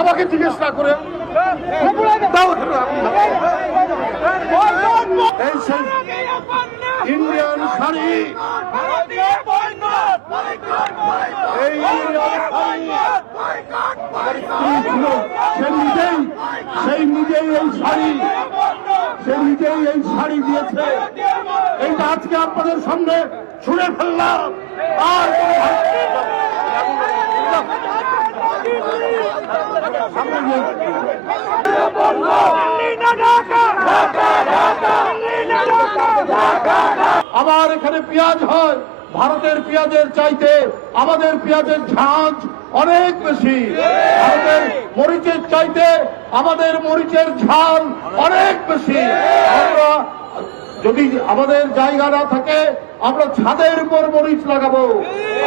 আমাকে জিজ্ঞেস না করে ইন্ডিয়ান শাড়ি সেই নিজেই এই শাড়ি দিয়েছে। এইটা আজকে আপনাদের সামনে ছুঁড়ে ফেললাম। আর আবার এখানে পেঁয়াজ হয়, ভারতের পেঁয়াজের চাইতে আমাদের পেঁয়াজের ঝাঁজ অনেক বেশি। ভারতের মরিচের চাইতে আমাদের মরিচের ঝাল অনেক বেশি। আমরা যদি আমাদের জায়গা না থাকে আমরা ছাদের উপর মরিচ লাগাবো,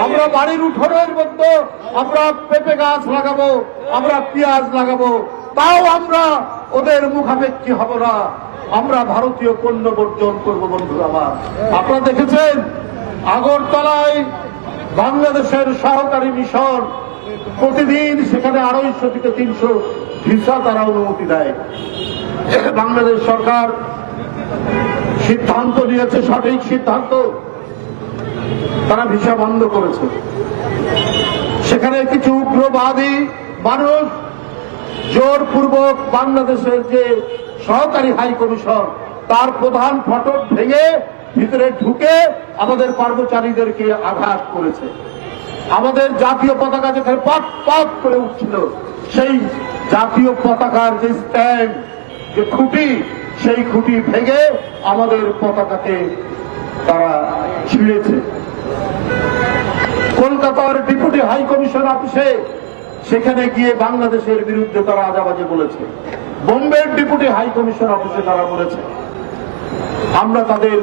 আমরা বাড়ির উঠোনের মধ্যে আমরা পেঁপে গাছ লাগাবো, আমরা পেঁয়াজ লাগাবো, তাও আমরা ওদের মুখাপেক্ষী হব না। আমরা ভারতীয় পণ্য বর্জন করবো। বন্ধুরা আমার, আপনারা দেখেছেন আগরতলায় বাংলাদেশের সহকারী মিশন প্রতিদিন সেখানে 250 থেকে 300 ভিসা তারা অনুমতি দেয়। বাংলাদেশ সরকার সিদ্ধান্ত নিয়েছে, সঠিক সিদ্ধান্ত, তারা ভিসা বন্ধ করেছে। সেখানে কিছু উগ্রবাদী মানুষ জোরপূর্বক বাংলাদেশের যে সহকারী হাই কমিশন তার প্রধান ফটক ভেঙে ভিতরে ঢুকে আমাদের কর্মচারীদেরকে আঘাত করেছে। আমাদের জাতীয় পতাকা যেখানে পট পট করে উঠছিল সেই জাতীয় পতাকার যে স্ট্যান্ড, যে খুঁটি, সেই খুঁটি ভেঙে আমাদের পতাকাকে তারা ছিঁড়েছে। কলকাতার ডেপুটি হাই কমিশন অফিসে সেখানে গিয়ে বাংলাদেশের বিরুদ্ধে তারা আজাবাজে বলেছে। বোম্বের ডেপুটি হাই কমিশন অফিসে তারা বলেছে। আমরা তাদের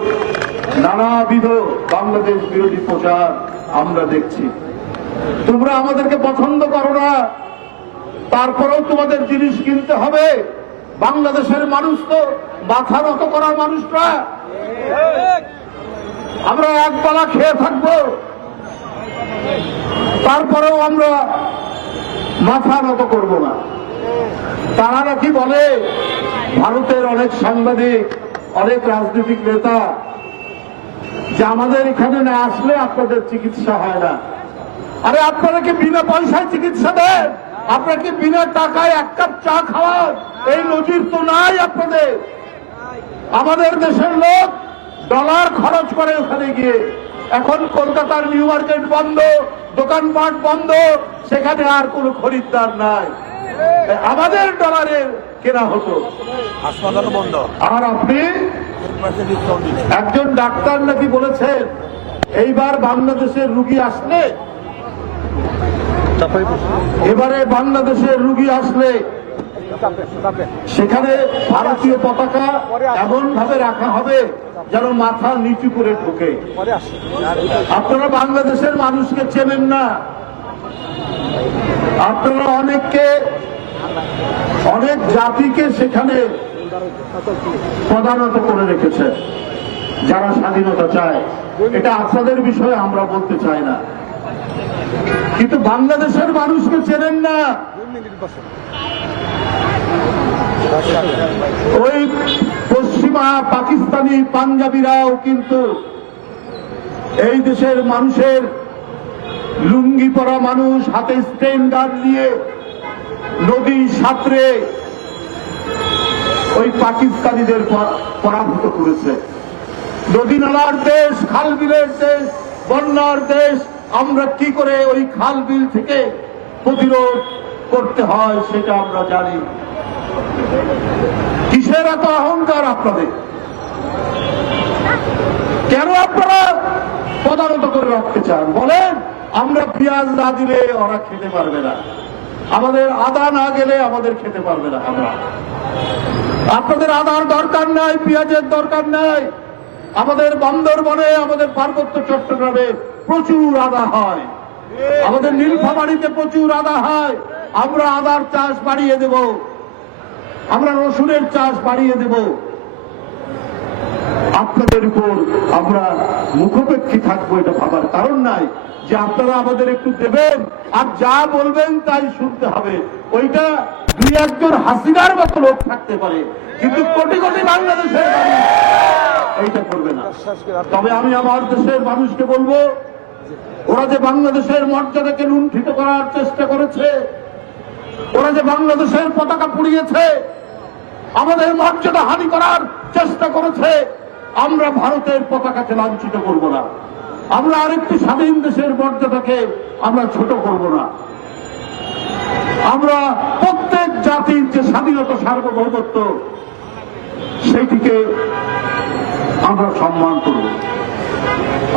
নানাবিধ বাংলাদেশ বিরোধী প্রচার আমরা দেখছি। তোমরা আমাদেরকে পছন্দ করো না, তারপরেও তোমাদের জিনিস কিনতে হবে। বাংলাদেশের মানুষ তো মাথা নত করার মানুষরা, আমরা একবেলা খেয়ে থাকবো, তারপরেও আমরা মাথা নত করব না। তারা নাকি বলে ভারতের অনেক সাংবাদিক, অনেক রাজনৈতিক নেতা যে আমাদের এখানে না আসলে আপনাদের চিকিৎসা হয় না। আরে আপনারা কি বিনা পয়সায় চিকিৎসা দেন? আপনারা কি বিনা টাকায় এক কাপ চা খাওয়ান? এই নজির তো নাই আপনাদের। আমাদের দেশের লোক ডলার খরচ করে ওখানে গিয়ে। এখন কলকাতার নিউ মার্কেট বন্ধ, দোকানপাট বন্ধ, সেখানে আর কোনো খরিদ্দার নাই। আমাদের ডলারের কেনা হতো, হাসপাতাল বন্ধ। আর আপনি একজন ডাক্তার নাকি বলেছেন এইবার বাংলাদেশের রুগী আসলে, এবারে বাংলাদেশের রুগী আসলে সেখানে ভারতীয় পতাকা এমন ভাবে রাখা হবে যেন মাথা নিচু করে ঢোকে। আপনারা বাংলাদেশের মানুষকে চেনেন না। আপনারা অনেক জাতিকে সেখানে প্রধানত করে রেখেছেন যারা স্বাধীনতা চায়। এটা আপনাদের বিষয়ে আমরা বলতে চাই না, কিন্তু বাংলাদেশের মানুষকে চেনেন না। ওই পশ্চিমা পাকিস্তানি পাঞ্জাবিরাও কিন্তু এই দেশের মানুষের লুঙ্গি পরা মানুষ হাতে স্টেন গান নিয়ে নদী সাঁতরে ওই পাকিস্তানিদের পরাভূত করেছে। নদী নালার দেশ, খাল বিলের দেশ, বন্যার দেশ, আমরা কি করে ওই খাল বিল থেকে প্রতিরোধ করতে হয় সেটা আমরা জানি। কিসের এত অহংকার আপনাদের? কেন আপনারা প্রধানত করে রাখতে চান? বলেন আমরা পেঁয়াজ না দিলে ওরা খেতে পারবে না, আমাদের আদা না গেলে আমাদের খেতে পারবে না। আমরা আপনাদের আদার দরকার নাই, পেঁয়াজের দরকার নাই। আমাদের বান্দরবনে, আমাদের পার্বত্য চট্টগ্রামে প্রচুর আদা হয়, আমাদের নীলফামারীতে প্রচুর আদা হয়। আমরা আদার চাষ বাড়িয়ে দেব, আমরা রসুনের চাষ বাড়িয়ে দেব। আপনাদের উপর আমরা মুখাপেক্ষী থাকবো এটা ভাবার কারণ নাই। যে আপনারা আমাদের একটু দেবেন আর যা বলবেন তাই শুনতে হবে, ওইটা দুই একজন হাসিনার মতো লোক থাকতে পারে, কিন্তু কোটি কোটি বাংলাদেশের মানুষ এইটা করবে না। তবে আমি আমার দেশের মানুষকে বলবো, ওরা যে বাংলাদেশের মর্যাদাকে লুণ্ঠিত করার চেষ্টা করেছে, ওরা যে বাংলাদেশের পতাকা পুড়িয়েছে, আমাদের মর্যাদা হানি করার চেষ্টা করেছে, আমরা ভারতের পতাকাকে লাঞ্ছিত করব না। আমরা আরেকটি স্বাধীন দেশের মর্যাদাকে আমরা ছোট করব না। আমরা প্রত্যেক জাতির যে স্বাধীনতা সার্বভৌমত্ব সেইটিকে আমরা সম্মান করব।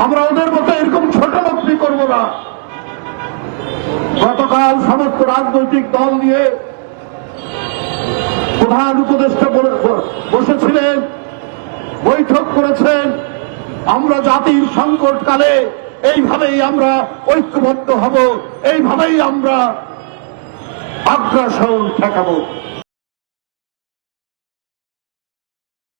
আমরা ওদের মতো এরকম ছোট বক্তৃ করব না। গতকাল সমস্ত রাজনৈতিক দল নিয়ে প্রধান উপদেষ্টা বসেছিলেন, বৈঠক করেছেন। আমরা জাতির সংকটকালে এইভাবেই আমরা ঐক্যবদ্ধ হব, এইভাবেই আমরা আগ্রাসন ঠেকাবো।